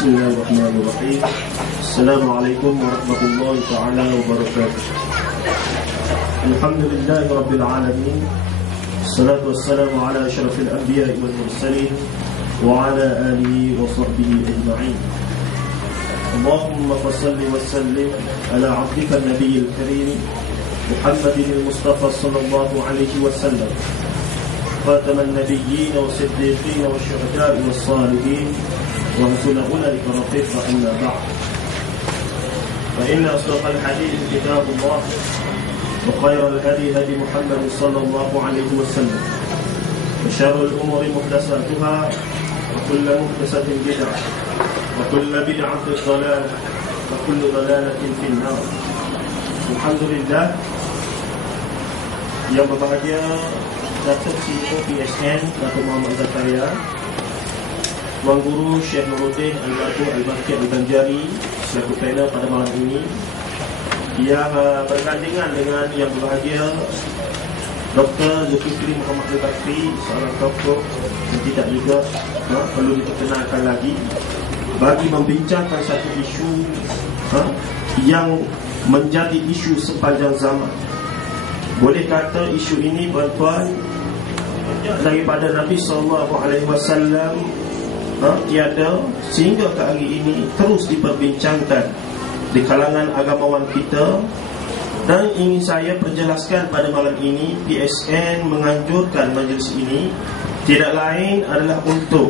Bismillahirrahmanirrahim. Assalamualaikum warahmatullahi ta'ala wabarakatuh. Alhamdulillahi rabbil alamin. Assalatu wassalamu ala asyrafil anbiya'i wal mursalin wa ala alihi wa sahbihi ajma'in. Allahumma salli wa sallim ala 'abdika an-nabiyil karim Muhammadin al-Mustafa sallallahu alaihi wasallam, khataman nabiyyin wa siddiqin wa syuhada'i was salihin wa rasuluna likarafih wa anna ba'd. Fa inna asdaqal hadith kitabullah wa khairal hadi hadi Muhammad sallallahu alaihi wasallam wa syarrul umuri muhdatsatuha wa kullu muhdatsatin bid'ah wa kullu bid'atin dhalalah wa kullu dhalalatin fin nar. Alhamdulillah, yang berbahagia Datuk CEO PSN Datuk Muhammad Zakaria, Tuan Guru Syekh Nuruddin Al-Baqir Al-Banjari selaku trainer pada malam ini, yang bergandingan dengan yang berbahagia Dr. Zulkifli Muhammad Al-Bakri, seorang tokoh yang tidak juga perlu diperkenalkan lagi, bagi membincangkan satu isu yang menjadi isu sepanjang zaman. Boleh kata isu ini tuan-tuan daripada Nabi SAW tiada sehingga ke hari ini terus diperbincangkan di kalangan agamawan kita. Dan ingin saya perjelaskan pada malam ini, PSN menganjurkan majlis ini tidak lain adalah untuk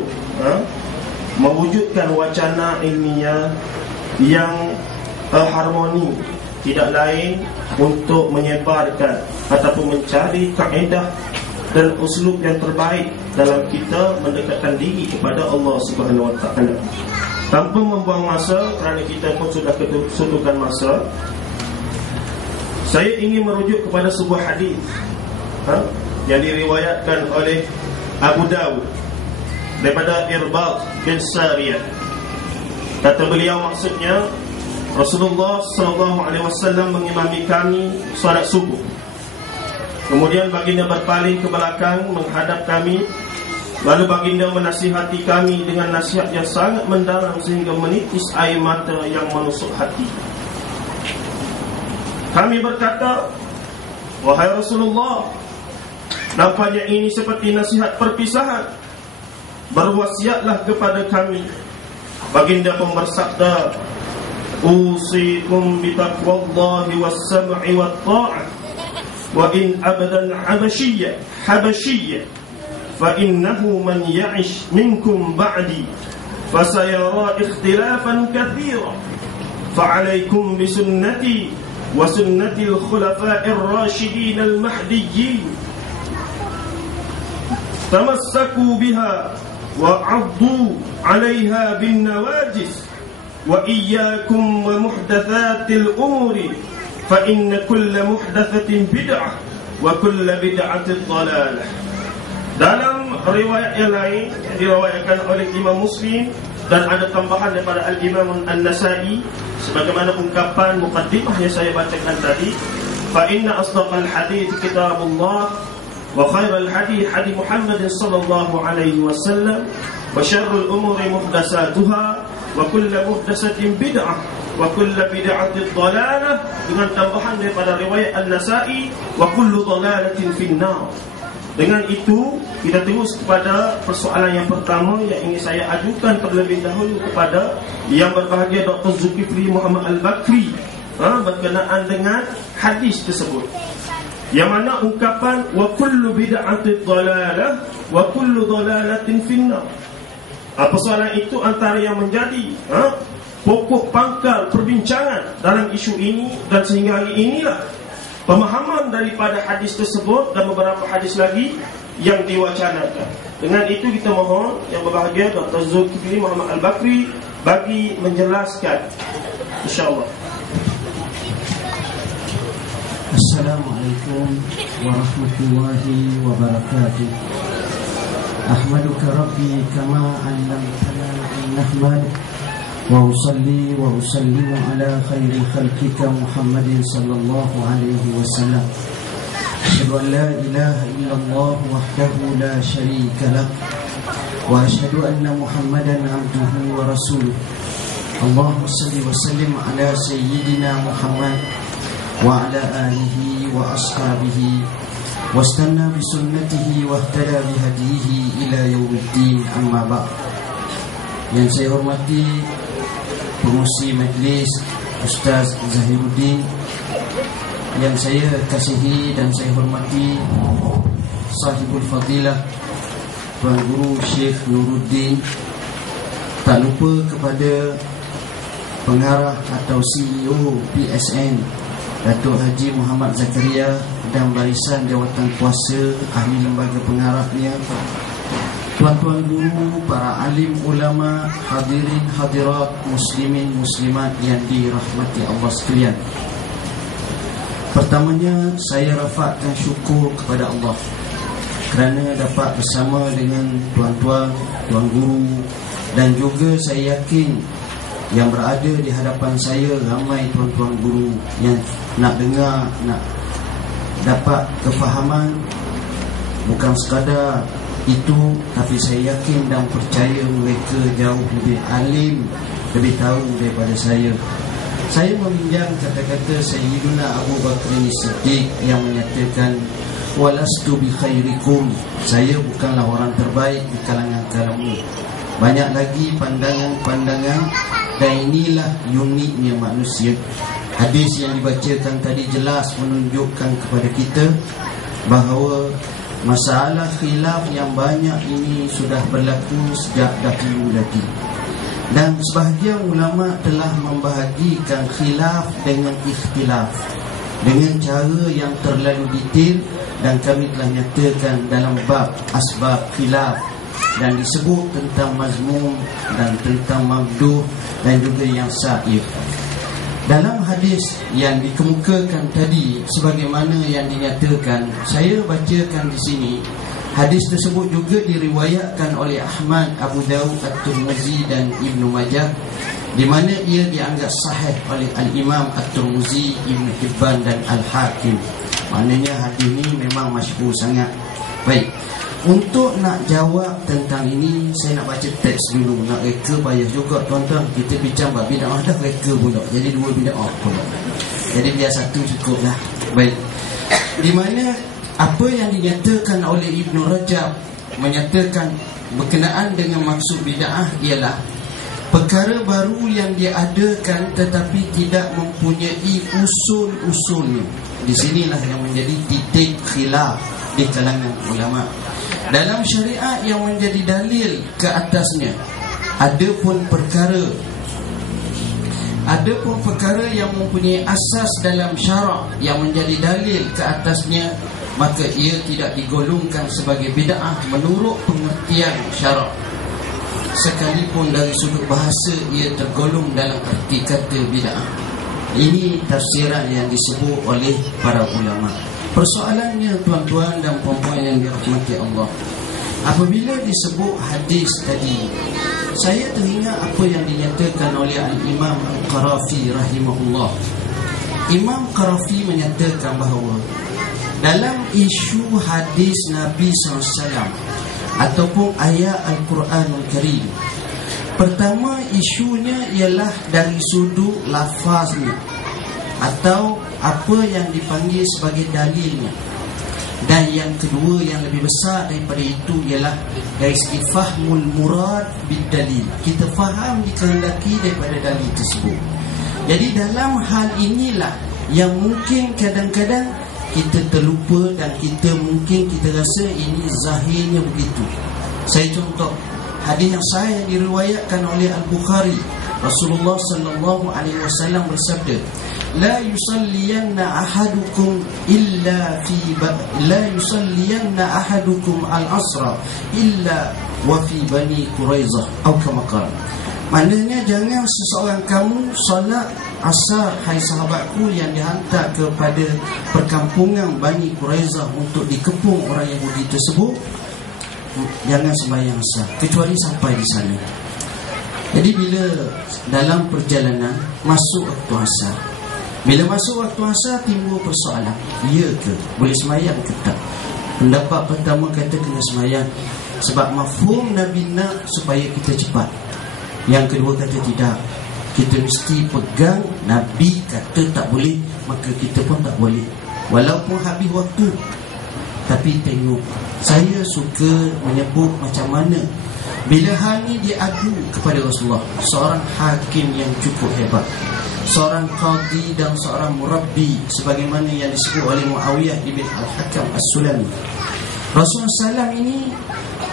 mewujudkan wacana ilmiah yang harmoni, tidak lain untuk menyebarkan ataupun mencari kaedah dan uslub yang terbaik dalam kita mendekatkan diri kepada Allah Subhanahu Wa Taala. Tanpa membuang masa, kerana kita pun sudah kesudukan masa, saya ingin merujuk kepada sebuah hadis yang diriwayatkan oleh Abu Dawud daripada Irbad bin Sariyah. Kata beliau, maksudnya Rasulullah SAW mengimami kami salat subuh. Kemudian baginda berpaling ke belakang menghadap kami, lalu baginda menasihati kami dengan nasihat yang sangat mendalam sehingga menitis air mata yang menusuk hati. Kami berkata, wahai Rasulullah, nampaknya ini seperti nasihat perpisahan. Berwasiatlah kepada kami. Baginda pun bersabda, usikum bitaqwallahi was-sam'i wat-ta'ah wa in abadan habashiyya fa innahu man ya'ish minkum ba'di fasayara ikhtilafan katsira fa 'alaykum bi sunnati wa sunnati al-khulafa'ir rasyidin al-mahdiyyin tamassaku biha wa 'addu 'alayha bin nawajis wa iyyakum wa muhdatsatil umuri fa inna kulla muhdatsatin bid'ah wa kulla bid'atin dhalalah. Dalam riwayat yang lain yang diriwayatkan oleh Imam Muslim dan ada tambahan daripada Al-Imam An-Nasa'i, sebagaimana ungkapan muqaddimah yang saya bacakan tadi, fa inna asdaqal hadits kitabullah wa khairal hadi hadi Muhammad sallallahu alaihi wasallam wa syarrul umuri muhdatsatuha wa kullu muhdatsatin bid'ah wa kullu bid'atin dhalalah, dengan tambahan daripada riwayat An-Nasa'i wa kullu dhalalatin finnar. Dengan itu kita terus kepada persoalan yang pertama yang ingin saya ajukan terlebih dahulu kepada yang berbahagia Dr. Zulkifli Muhammad Al-Bakri berkenaan dengan hadis tersebut, yang mana ungkapan wa kullu bid'atin dhalalah wa kullu dhalalatin finnar. Persoalan itu antara yang menjadi pokok pangkal perbincangan dalam isu ini, dan sehingga hari inilah pemahaman daripada hadis tersebut dan beberapa hadis lagi yang diwacanakan. Dengan itu kita mohon yang berbahagia Dr. Zulkifli Muhammad Al-Bakri bagi menjelaskan, insya-Allah. Assalamualaikum warahmatullahi wabarakatuh. Ahmaduka Rabbi kama 'allamtana an nahmad wa usalli wa usallimu ala khairi khalqika Muhammadin sallallahu alaihi wasallam. Asyhadu an la ilaha illallah wahdahu la syarika lah وأشهد أن محمدا عبده ورسوله اللهم صل وسلم على سيدنا محمد وعلى آله وأصحابه واستنى بسنته واهتدى بهديه إلى يوم الدين. أما بعد. Yang saya hormati pengurusi majlis Ustaz Zahiruddin, yang saya kasihi dan saya hormati sahibul fadilah Tuan Guru Syekh Nuruddin, tak lupa kepada pengarah atau CEO PSN Datuk Haji Muhammad Zakaria dan barisan jawatan kuasa ahli lembaga pengarahnya, tuan-tuan guru, para alim ulama, hadirin hadirat, muslimin muslimat yang dirahmati Allah sekalian. Pertamanya saya rafakkan syukur kepada Allah kerana dapat bersama dengan tuan-tuan, tuan guru, dan juga saya yakin yang berada di hadapan saya ramai tuan-tuan guru yang nak dengar, nak dapat kefahaman. Bukan sekadar itu, tapi saya yakin dan percaya mereka jauh lebih alim, lebih tahu daripada saya. Saya meminjam kata-kata Sayyiduna Abu Bakar Siddiq yang menyatakan, walastu bi khairikum, saya bukanlah orang terbaik di kalangan kamu. Banyak lagi pandangan-pandangan, dan inilah uniknya manusia. Hadis yang dibacakan tadi jelas menunjukkan kepada kita bahawa masalah khilaf yang banyak ini sudah berlaku sejak dahulu lagi. Dan sebahagian ulama telah membahagikan khilaf dengan ikhtilaf dengan cara yang terlalu detail, dan kami telah nyatakan dalam bab asbab khilaf, dan disebut tentang mazmum dan tentang magduh dan juga yang sa'ir. Dalam hadis yang dikemukakan tadi sebagaimana yang dinyatakan, saya bacakan di sini. Hadis tersebut juga diriwayatkan oleh Ahmad, Abu Dawud, At-Tirmizi dan Ibnu Majah, di mana ia dianggap sahih oleh Al-Imam At-Tirmizi, Ibnu Hibban dan Al-Hakim. Maknanya hadis ini memang masyhur sangat. Baik, untuk nak jawab tentang ini, saya nak baca teks dulu. Nak reka payah juga tuan-tuan. Kita bincang bab bid'ah dah reka pula, jadi dua bid'ah pula. Jadi biar satu cukup lah. Baik, di mana apa yang dinyatakan oleh Ibnu Rajab menyatakan berkenaan dengan maksud bid'ah ialah perkara baru yang diadakan tetapi tidak mempunyai usul-usulnya. Di sinilah yang menjadi titik khilaf di kalangan ulama. Dalam syariat yang menjadi dalil ke atasnya, adapun perkara yang mempunyai asas dalam syarak yang menjadi dalil ke atasnya, maka ia tidak digolongkan sebagai bid'ah menurut pengertian syarak. Sekalipun dari sudut bahasa ia tergolong dalam arti kata bid'ah. Ini tafsiran yang disebut oleh para ulama. Persoalannya tuan-tuan dan puan-puan yang dirahmati Allah, apabila disebut hadis tadi, saya teringat apa yang dinyatakan oleh Al-Imam Al-Qarafi rahimahullah. Imam Qarafi menyatakan bahawa dalam isu hadis Nabi SAW ataupun ayat Al-Quranul Karim, pertama isunya ialah dari sudut lafaznya atau apa yang dipanggil sebagai dalilnya. Dan yang kedua yang lebih besar daripada itu ialah dari segi fahmul murad bid dalil. Kita faham dikehendaki daripada dalil tersebut. Jadi dalam hal inilah yang mungkin kadang-kadang kita terlupa dan kita rasa ini zahirnya begitu. Saya contoh hadis yang sahih yang diriwayatkan oleh Al-Bukhari. Rasulullah sallallahu alaihi wasallam bersabda, la yusalliyanna ahadukum al-asra illa wa fi Bani Quraizah atau kama qala. Maknanya jangan seseorang kamu solat asar, hai sahabatku, yang dihantar kepada perkampungan Bani Quraizah untuk dikepung orang Yahudi tersebut, jangan sembahyang asar kecuali sampai di sana. Jadi bila dalam perjalanan masuk waktu asar, bila masuk waktu asar timbul persoalan, ya ke boleh sembahyang ke tak? Pendapat pertama kata kena sembahyang. Sebab mafhum Nabi nak supaya kita cepat. Yang kedua kata tidak, kita mesti pegang. Nabi kata tak boleh, maka kita pun tak boleh, walaupun habis waktu. Tapi tengok, saya suka menyebut macam mana bila hal ni diadu kepada Rasulullah, seorang hakim yang cukup hebat, seorang qadi dan seorang murabbi, sebagaimana yang disebut oleh Muawiyah ibn Al-Hakam As-Sulami. Rasulullah SAW ini,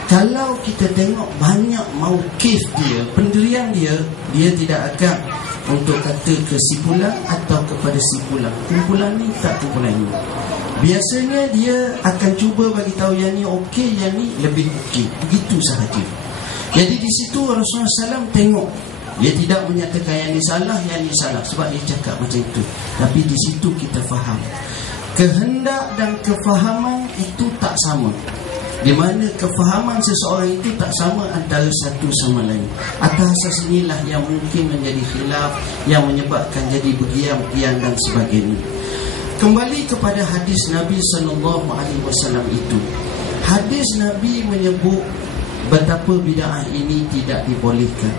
kalau kita tengok banyak mauqif dia, pendirian dia, dia tidak akan untuk kata kesimpulan atau kepada simpulan, kumpulan ni tak kumpulan ni. Biasanya dia akan cuba bagi tahu yang ni okey, yang ni lebih okey, begitu sahaja. Jadi di situ Rasulullah SAW tengok, dia tidak menyatakan yang ni salah, yang ni salah, sebab dia cakap macam itu. Tapi di situ kita faham kehendak dan kefahaman itu tak sama. Di mana kefahaman seseorang itu tak sama antara satu sama lain. Atas asas inilah yang mungkin menjadi khilaf, yang menyebabkan jadi bergiam-giam dan sebagainya. Kembali kepada hadis Nabi SAW itu. Hadis Nabi menyebut betapa bid'ah ini tidak dibolehkan.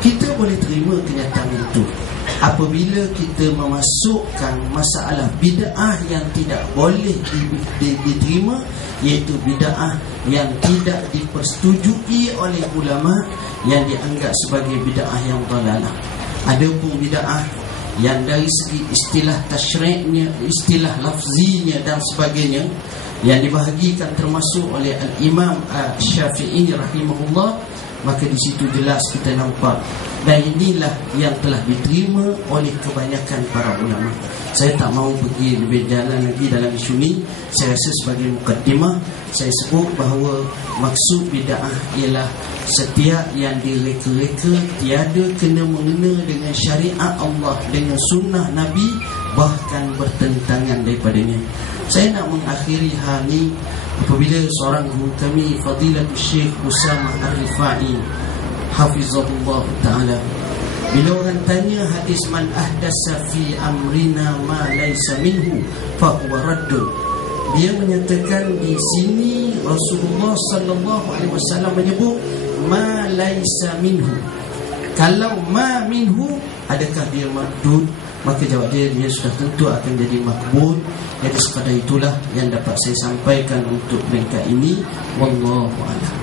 Kita boleh terima kenyataan itu apabila kita memasukkan masalah bid'ah yang tidak boleh diterima, iaitu bid'ah yang tidak dipersetujui oleh ulama, yang dianggap sebagai bid'ah yang dalalah. Adapun bid'ah yang dari segi istilah tasyri'nya, istilah lafzinya dan sebagainya, yang dibahagikan termasuk oleh Al-Imam Syafi'i rahimahullah, maka di situ jelas kita nampak. Dan inilah yang telah diterima oleh kebanyakan para ulama. Saya tak mahu pergi lebih jalan lagi dalam isu ni. Saya rasa sebagai mukaddimah, saya sebut bahawa maksud bid'ah ialah setiap yang direka-reka, tiada kena-mengena dengan syariat Allah, dengan sunnah Nabi, bahkan bertentangan daripadanya. Saya nak mengakhiri hal ni apabila seorang guru kami, Fadilatul Syekh Usamah Ar-Rifai hafizahullah ta'ala, bila orang tanya hadis man ahdasa fi amrina ma laysa minhu fa huwa raddun, dia menyatakan di sini Rasulullah sallallahu alaihi wasallam menyebut ma laysa minhu. Kalau ma minhu, adakah dia mardud? Maka jawab dia sudah tentu akan jadi makbul. Jadi sekadar itulah yang dapat saya sampaikan untuk peringkat ini. Wallahu a'lam.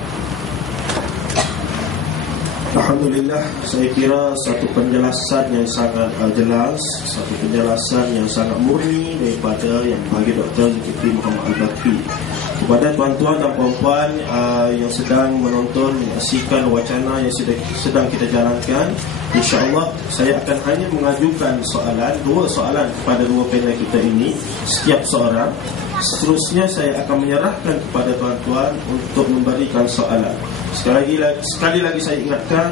Alhamdulillah, saya kira satu penjelasan yang sangat jelas, satu penjelasan yang sangat murni daripada yang bagi Dr. Zulkifli Muhammad Al-Bakri. Kepada tuan-tuan dan puan-puan yang sedang menonton, menyaksikan wacana yang sedang kita jalankan, insya-Allah saya akan hanya mengajukan dua soalan kepada dua panel kita ini, setiap seorang. Seterusnya saya akan menyerahkan kepada tuan-tuan untuk memberikan soalan. Sekali lagi saya ingatkan,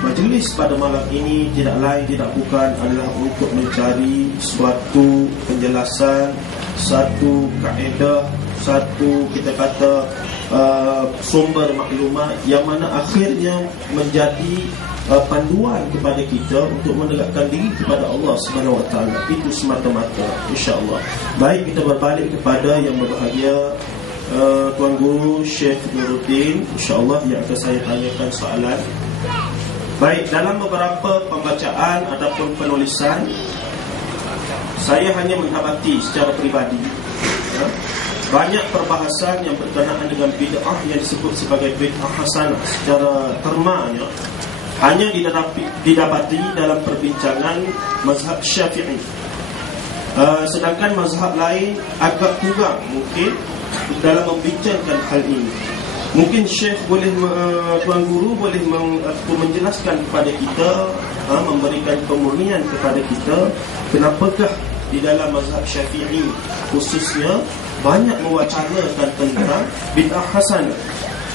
majlis pada malam ini tidak lain tidak bukan adalah untuk mencari suatu penjelasan, satu kaedah, satu kita kata sumber maklumat yang mana akhirnya menjadi panduan kepada kita untuk mendekatkan diri kepada Allah Subhanahu Wa Taala. Itu semata-mata, insya-Allah. Baik, kita berbalik kepada yang berbahagia Tuan Guru Syekh Nuruddin, insya-Allah yang akan saya tanyakan soalan. Baik, dalam beberapa pembacaan ataupun penulisan, saya hanya mendapati secara peribadi banyak perbahasan yang berkenaan dengan bid'ah yang disebut sebagai bid'ah hasanah secara termanya hanya didapati dalam perbincangan mazhab Syafi'i. Sedangkan mazhab lain agak kurang mungkin dalam membincangkan hal ini. Mungkin Syekh boleh, Tuan Guru boleh menjelaskan kepada kita, memberikan pemurnian kepada kita, kenapakah di dalam mazhab Syafi'i khususnya banyak mewacanakan tentang bid'ah hasanah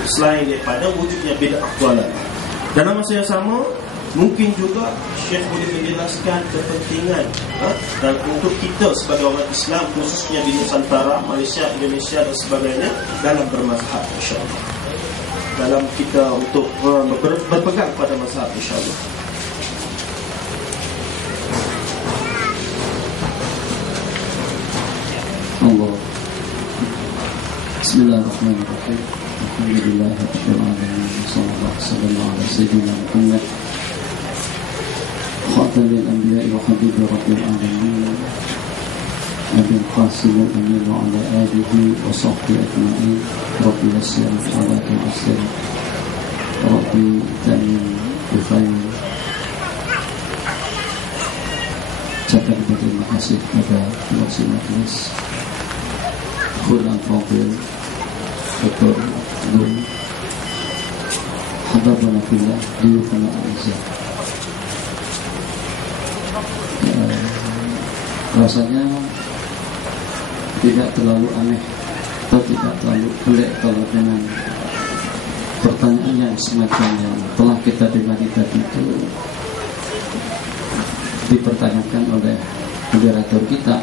selain daripada wujudnya bid'ah dalalah. Dalam masa yang sama, mungkin juga Syekh boleh menjelaskan kepentingan dan untuk kita sebagai orang Islam, khususnya di Nusantara, Malaysia, Indonesia dan sebagainya, dalam bermazhab, insya-Allah. Dalam kita untuk berpegang pada mazhab, insya-Allah. Allah. Bismillahirrahmanirrahim. Alhamdulillah sallallahu ala sayyidina Muhammad khatamil anbiya wa habibir rabbil alamin Nabi Qasim al-Amin wa ala alihi wa sahbihi ajma'in Rabbi yassir wa la tu'assir Rabbi tamin bi khair. Ucapkan berterima kasih kepada pengurusi majelis Khulal Fadil Dr. Nur Habibullah Billah Diyufana Al-Azhar. Rasanya tidak terlalu aneh atau tidak terlalu pelik kalau dengan pertanyaan yang semacam yang telah kita dengar tadi itu dipertanyakan oleh moderator kita,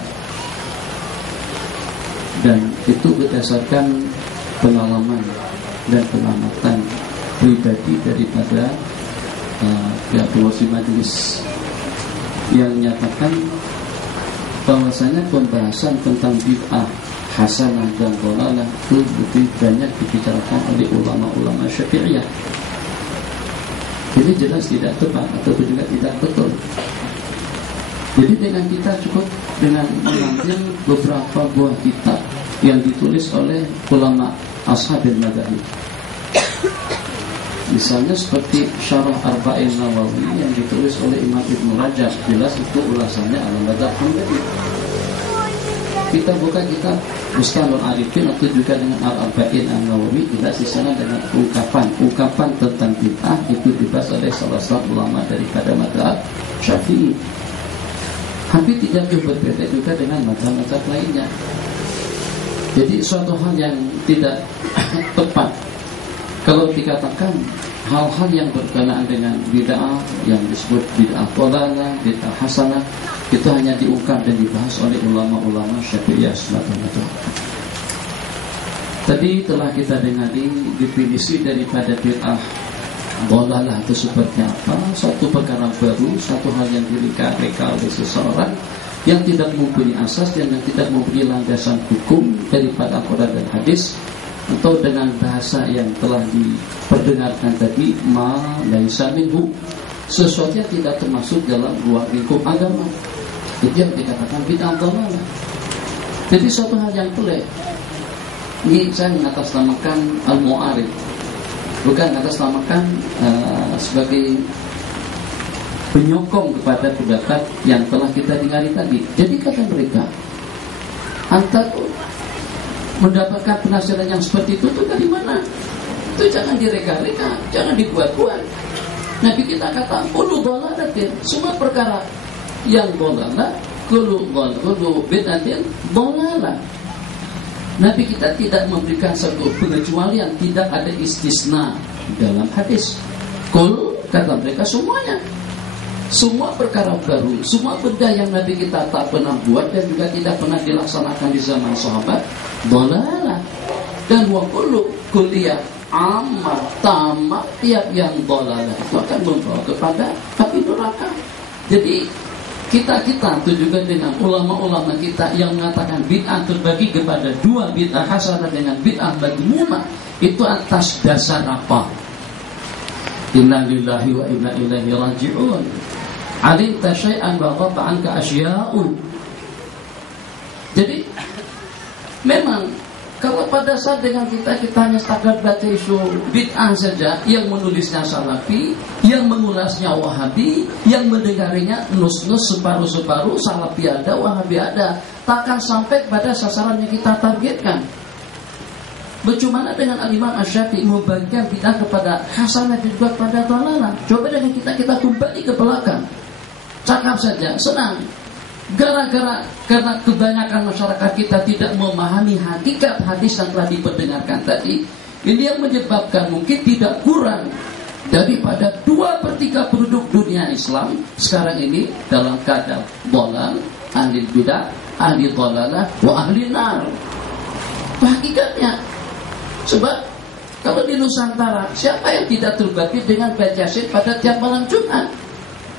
dan itu berdasarkan pengalaman dan pengamatan pribadi daripada pihak pengurusi majelis yang menyatakan bahwasanya pembahasan tentang bid'ah hasanah dan dhalalah itu lebih banyak dibicarakan oleh ulama-ulama Syafi'iyah. Ini jelas tidak tepat atau juga tidak betul. Jadi dengan kita cukup dengan mengambil beberapa buah kitab yang ditulis oleh ulama ashabil madzhab. Misalnya seperti Syarah Arba'in Nawawi yang ditulis oleh Imam Ibnu Rajab, jelas itu ulasannya al-madzhab Hambali. Kita buka kitab Bustanul Arifin atau juga dengan Al-Arba'in Nawawi, jelas di sana dengan ungkapan tentang bid'ah itu dibahas oleh salah satu ulama daripada madzhab Syafi'i. Hampir tidak jauh berbeda juga dengan mazhab-mazhab lainnya. Jadi suatu hal yang tidak tepat kalau dikatakan hal-hal yang berkenaan dengan bid'ah yang disebut bid'ah dhalalah, bid'ah hasanah, itu hanya diungkap dan dibahas oleh ulama-ulama Syafi'iyah semata-mata. Tadi telah kita dengar definisi daripada bid'ah dhalalah itu seperti apa. Satu perkara baru, satu hal yang direka-reka oleh seseorang yang tidak mempunyai asas dan yang tidak mempunyai landasan hukum daripada Al-Quran dan hadis, atau dengan bahasa yang telah diperdengarkan tadi, ma laisa minhu, sesuatu yang tidak termasuk dalam ruang lingkup agama, itu yang dikatakan bid'ah dhalalah. Jadi suatu hal yang pelik. Ini saya mengatasnamakan al-mu'arif, bukan mengatasnamakan sebagai penyokong kepada pendapat yang telah kita dengar tadi. Jadi kata mereka, antara mendapatkan penasihat yang seperti itu dari mana? Itu jangan direka-reka, jangan dibuat-buat. Nabi kita kata, kullu dhalalatin, semua perkara yang dhalalah, kullu bid'atin dhalalah. Nabi kita tidak memberikan satu pengecualian, tidak ada istisna dalam hadis. Kul, kata mereka semuanya. Semua perkara baru, semua benda yang Nabi kita tak pernah buat dan juga tidak pernah dilaksanakan di zaman sahabat, dhalalah. Dan wa kullu kulliyah amat tamat, tiap yang dhalalah itu akan membawa kepada api neraka. Jadi kita itu juga dengan ulama-ulama kita yang mengatakan bid'ah terbagi kepada dua, bid'ah hasanah dengan bid'ah madhmumah, itu atas dasar apa? Inna lillahi wa inna ilaihi raji'un. Alimta syai'an wa ghaba anka asya'un. Jadi memang kalau pada saat dengan kita hanya setakat baca isu bid'ah saja, yang menulisnya Salafi, yang mengulasnya Wahabi, yang mendengarinya nus-nus separuh-separuh, Salafi ada, Wahabi ada, takkan sampai pada sasaran yang kita targetkan. Bagaimana dengan Al-Imam Asy-Syafi'i membagikan bid'ah kepada hasanah dan juga kepada dhalalah? Coba dengan kita kembali ke belakang. Cakap saja, senang. Karena kebanyakan masyarakat kita tidak memahami hakikat hadis yang telah diperdengarkan tadi, ini yang menyebabkan mungkin tidak kurang daripada 2/3 penduduk dunia Islam sekarang ini dalam keadaan dhalal, ahli bidah, ahli dhalalah, wa ahli nar. Hakikatnya, sebab kalau di Nusantara, siapa yang tidak terbabit dengan baca yasin pada tiap malam Jumat?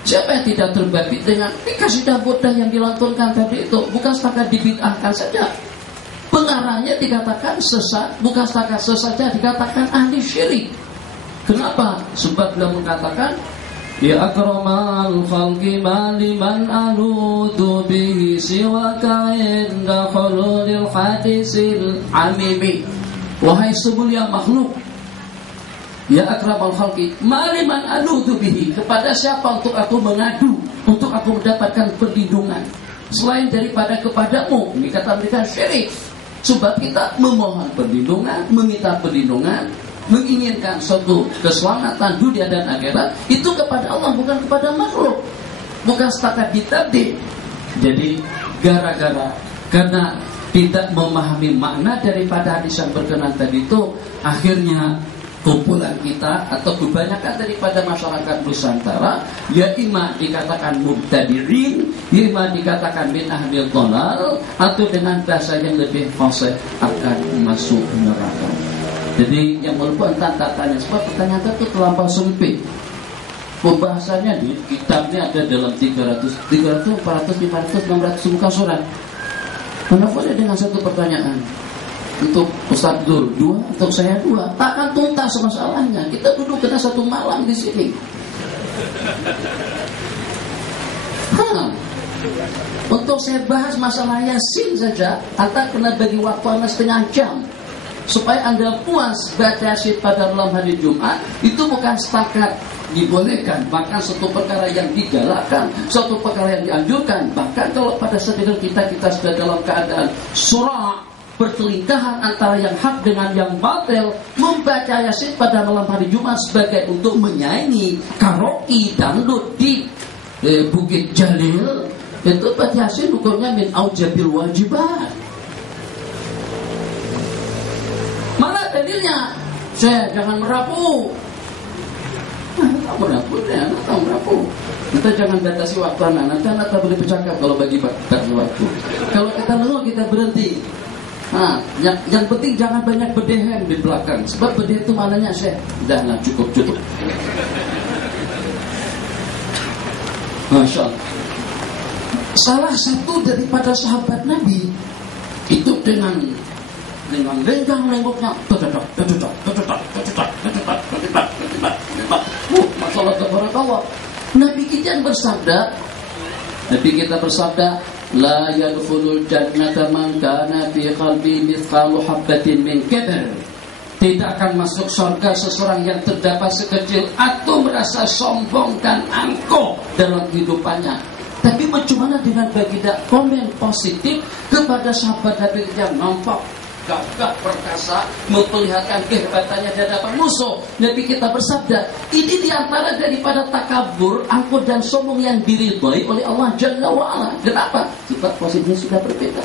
Siapa yang tidak terbabit dengan dikasih dabudah yang dilantunkan tadi itu? Bukan setakat dibid'ahkan saja. Pengarang Orangnya dikatakan sesat, bukan setakat sesat saja, dikatakan ahli syirik. Kenapa? Sebab beliau mengatakan, ya akramal khalqi maliman aludu bihi siwaka inda hululil hadisil amimi. Wahai semulia makhluk, ya akramal khalqi maliman aludu bihi, kepada siapa untuk aku mengadu, untuk aku mendapatkan perlindungan selain daripada kepadamu. Ini kata mereka syirik. Sebab kita memohon perlindungan, meminta perlindungan, menginginkan suatu keselamatan dunia dan akhirat, itu kepada Allah, bukan kepada makhluk, bukan setakat ditabdi. Jadi karena tidak memahami makna daripada hadis yang berkenan tadi itu, akhirnya kumpulan kita atau kebanyakan daripada masyarakat Nusantara ya ima dikatakan mubtadi'in, ya ima dikatakan min ahlil dhalal, atau dengan bahasa yang lebih fasih akan masuk neraka. Jadi yang merupakan tanya, sebab pertanyaan itu terlampau sempit. Pembahasannya di kitabnya ada dalam 300, 400, 500, 600 muka surat. Kenapa dia dengan satu pertanyaan? Untuk Ustaz Zul 2, untuk saya 2, takkan tuntas masalahnya. Kita duduk kena satu malam di sini. Untuk saya bahas masalah Yasin saja, Anda kena bagi waktu Anda setengah jam supaya Anda puas baca Yasin pada malam hari Jumat. Itu bukan setakat dibolehkan, bahkan suatu perkara yang digalakkan, suatu perkara yang dianjurkan. Bahkan kalau pada saat kita sudah dalam keadaan surah, perselingkahan antara yang hak dengan yang batil, membaca Yasin pada malam hari Jumat sebagai untuk menyanyi karaoke dangdut di Bukit Jalil, itu baca Yasin hukumnya min aujabil wajibat. Mana dalilnya? Saya jangan merapu. Merapu. Kita jangan batasi waktu anak. Nanti anak tak boleh bercakap kalau bagi batasi waktu. Kalau kita lelah kita berhenti. Yang penting jangan banyak bedehem di belakang. Sebab bedeh itu maknanya Syekh, dah cukup. Masya Allah. Salah satu daripada sahabat Nabi itu dengan lenggang-lenggoknya masalah tabarakallah. Nabi kita bersabda, la yadkhulul jannata man kana fi qalbi mithqalu habatin min kibr. Tidak akan masuk surga seseorang yang terdapat sekecil atau merasa sombong dan angkuh dalam hidupannya. Tapi bagaimana dengan baginda komen positif kepada sahabat Nabi yang nampak gagah perkasa, memperlihatkan kehebatannya di hadapan musuh. Nabi kita bersabda, ini diantara daripada takabur, angkuh dan sombong yang diridhai oleh Allah Jalla wa'ala. Kenapa? Sifat positifnya sudah berbeda.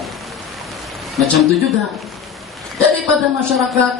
Macam itu juga daripada masyarakat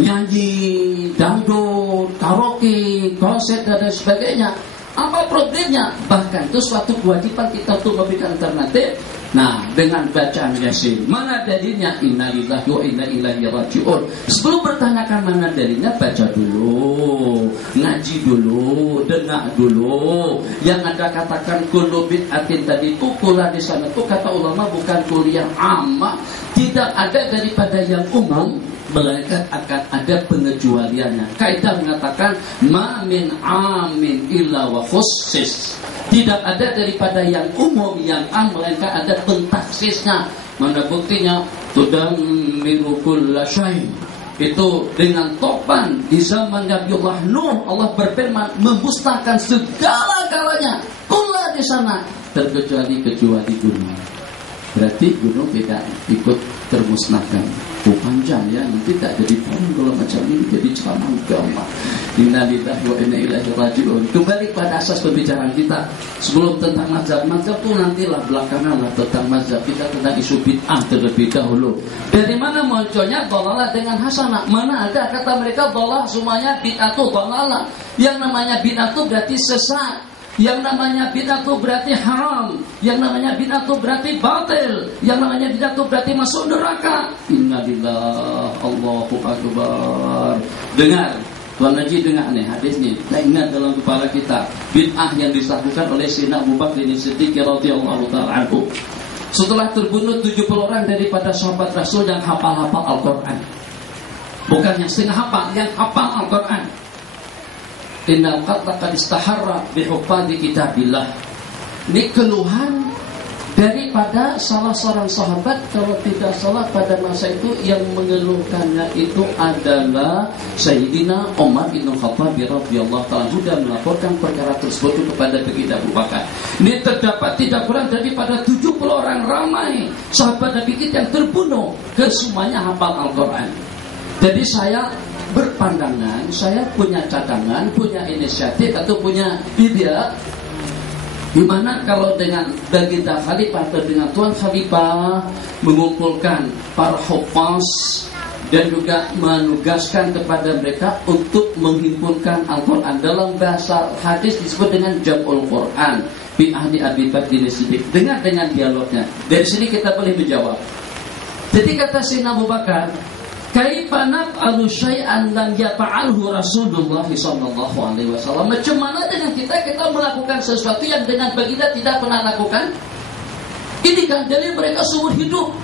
nyanyi, dangdut, karaoke, konser dan sebagainya. Apa problemnya? Bahkan itu suatu kewajiban kita untuk memberikan alternatif. Nah, dengan bacaan Yasin, mana dalilnya? Innalillahi wa inna ilaihi raji'un. Sebelum bertanyakan mana dalilnya, baca dulu, ngaji dulu, dengar dulu. Yang Anda katakan kullu bid'atin tadi itu kula di sana itu kata ulama bukan kuliah amma, tidak ada daripada yang umum, melainkan akan ada pengecualiannya. Kaidah mengatakan ma min amin illa wa khussis. Tidak ada daripada yang umum, yang am, melainkan ada pentaksisnya. Mana buktinya? Tudammiru kulla syai'. Itu dengan topan di zaman Nabiullah Nuh, Allah berfirman memusnahkan segala-galanya. Kulla di sana terkecuali gunung. Berarti gunung tidak ikut termusnahkan. Panjang ya, nanti tak jadi perang kalau macam ini, jadi ceramah agama. Innalillahi wa inna ilaihi raji'un. Kembali pada asas pembicaraan kita sebelum tentang mazhab itu nantilah belakangan lah tentang mazhab. Kita tentang isu bid'ah terlebih dahulu. Dari mana munculnya dhalalah dengan hasanah? Mana ada kata mereka dhalalah semuanya bid'ah itu dhalalah. Yang namanya bid'ah itu berarti sesat. Yang namanya bid'ah itu berarti haram. Yang namanya bid'ah itu berarti batil. Yang namanya bid'ah itu berarti masuk neraka. Innalillahi Allahu akbar. Dengar, Tuan Haji dengar nih hadis nih. Kita ingat dalam kepala kita bid'ah yang dilakukan oleh Sayyidina Abu Bakar As-Siddiq radhiyallahu ta'ala anhu. setelah terbunuh 70 orang daripada sahabat Rasul yang hafal-hafal Al-Quran. Bukan yang setengah hafal, yang hafal Al-Quran. Innal qatla qad istaharra bihufadhi kitabillah. Ini keluhan daripada salah seorang sahabat, kalau tidak salah pada masa itu yang mengeluhkannya itu adalah Sayyidina Umar bin Khattab radhiyallahu ta'ala dan melaporkan perkara tersebut kepada Baginda Abu Bakar. Ini terdapat tidak kurang daripada 70 orang ramai sahabat Nabi kita yang terbunuh, kesemuanya hafal Al-Quran. Jadi saya berpandangan, saya punya cadangan, punya inisiatif atau punya ide, di mana kalau dengan Baginda Khalifah atau dengan Tuan Khalifah mengumpulkan para hufaz dan juga menugaskan kepada mereka untuk menghimpunkan Al-Quran. Dalam bahasa hadis disebut dengan Jam'ul Quran bi ahdi Abi Bakr Siddiq. Dengan dialognya. Dari sini kita boleh menjawab. Jadi kata Sayyidina Abu Bakar, kaifa naf'alu syai'an lam yaf'alhu Rasulullah sallallahu alaihi wasallam? Macam mana dengan kita melakukan sesuatu yang dengan baginda tidak pernah lakukan? Ini kan dari mereka seumur hidup,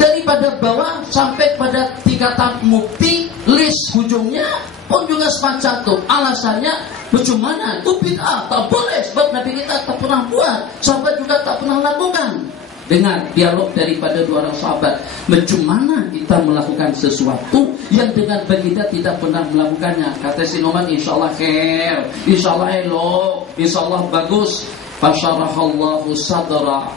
daripada bawah sampai pada tingkatan mufti, list ujungnya pun juga semacam itu. Alasannya bagaimana? Itu bid'ah, tak boleh, sebab Nabi kita tak pernah buat, sahabat juga tak pernah lakukan. Dengar dialog daripada dua orang sahabat, bagaimana kita melakukan sesuatu yang dengan baginda tidak pernah melakukannya. Kata si Numan, insyaallah khair, insyaallah elok, insyaallah bagus. Fasyarahallahu sadra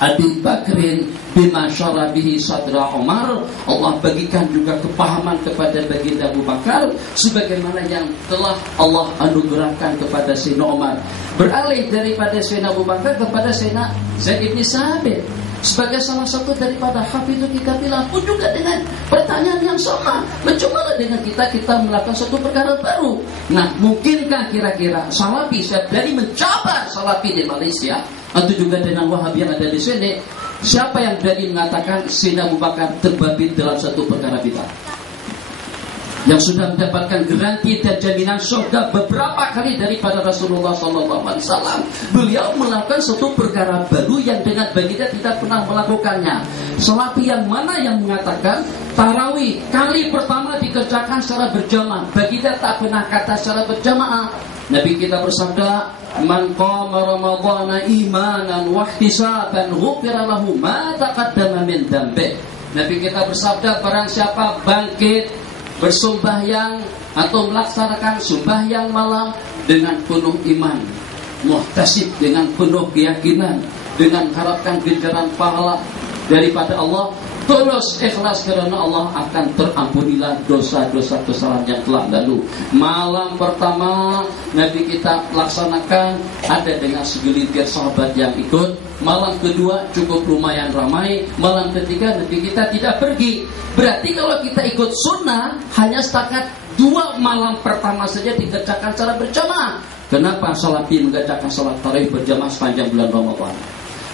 Abi Bakrin bima syara bihi sadra Umar. Allah bagikan juga kepahaman kepada baginda Abu Bakar sebagaimana yang telah Allah anugerahkan kepada Sayyidina Umar. Beralih daripada Sayyidina Abu Bakar kepada Sayyidina Zaid bin Sabit sebagai salah satu daripada hafidhul kitabillah pun juga dengan pertanyaan yang sama. Macam mana dengan kita melakukan suatu perkara baru? Nah, mungkinkah kira-kira Salafi dari mencabar Salafi di Malaysia atau juga dengan Wahabi yang ada di sini, siapa yang berani mengatakan Sayyidina Abu Bakar terbabit dalam satu perkara bid'ah? Yang sudah mendapatkan garansi dan jaminan surga beberapa kali daripada Rasulullah SAW. Beliau melakukan suatu perkara baru yang dengan baginda tidak pernah melakukannya. Salafi yang mana yang mengatakan tarawih kali pertama dikerjakan secara berjamaah, baginda tak pernah kata secara berjamaah. Nabi kita bersabda, man qama ramadhana imanan wa ihtisaban ghufira lahu ma taqaddama min dhanbi. Nabi kita bersabda, barang siapa bangkit bersembahyang atau melaksanakan sembahyang malam dengan penuh iman, muhtasib dengan penuh keyakinan, dengan harapkan ganjaran pahala daripada Allah, terus ikhlas kerana Allah, akan terampunilah dosa-dosa kesalahan yang telah lalu. Malam pertama Nabi kita laksanakan ada dengan segelintir sahabat yang ikut. Malam kedua cukup lumayan ramai. Malam ketiga Nabi kita tidak pergi. Berarti kalau kita ikut sunnah hanya setakat 2 malam pertama saja dikerjakan secara berjamaah. Kenapa Salafi mengerjakan salat tarawih berjamaah sepanjang bulan Ramadan?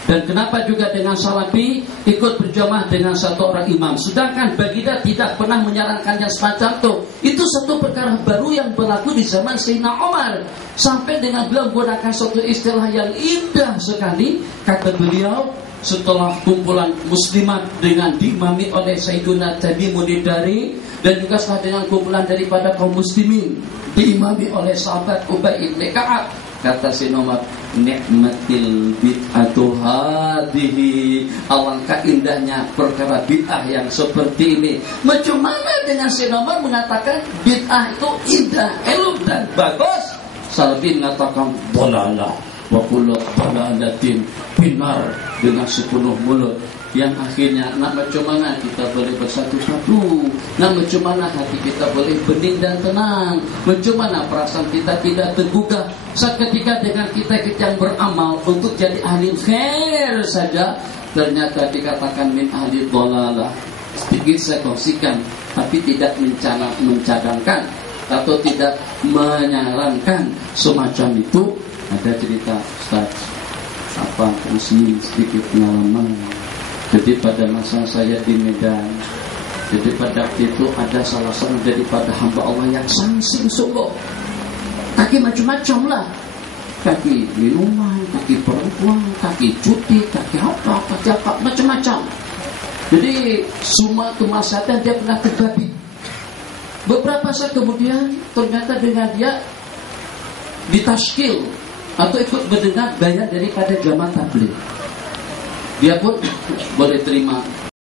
Dan kenapa juga dengan Salafi ikut berjamaah dengan satu orang imam? Sedangkan baginda tidak pernah menyarankan yang semacam itu. Itu satu perkara baru yang berlaku di zaman Sayyidina Umar. Sampai dengan beliau menggunakan suatu istilah yang indah sekali. Kata beliau, setelah kumpulan muslimat dengan diimami oleh Sayyiduna Tamimun Dari, dan juga setelah dengan kumpulan daripada kaum muslimin diimami oleh sahabat Ubay bin Ka'ab, kata Sayyidina Umar, nikmatil bid'atu hadihi, alangkah indahnya perkara bid'ah yang seperti ini. Macam mana dengan Sayyidina Umar mengatakan bid'ah itu indah, elok dan bagus? Salafi mengatakan dalalah wa kullu dalalatin binar dengan sepenuh mulut. Yang akhirnya nak macam mana kita boleh bersatu-satu, nak macam mana hati kita boleh bening dan tenang, macam mana perasaan kita tidak tergugah seketika dengan kita yang beramal untuk jadi ahli khair saja ternyata dikatakan min ahli dhalalah. Sedikit saya kongsikan, tapi tidak mencadangkan atau tidak menyarankan semacam itu. Ada cerita Ustaz muslim sedikit pengalaman. Jadi pada masa saya di Medan, jadi pada waktu itu ada salah seorang daripada hamba Allah yang sangsing sungguh, kaki macam-macam lah. kaki minuman, kaki perempuan, kaki cuti, kaki apa, macam-macam. Jadi semua kemaslahatan dia pernah terjadi. Beberapa saat kemudian ternyata dengan dia ditashkil atau ikut mendengar bayan daripada jamaah tabligh, dia pun boleh terima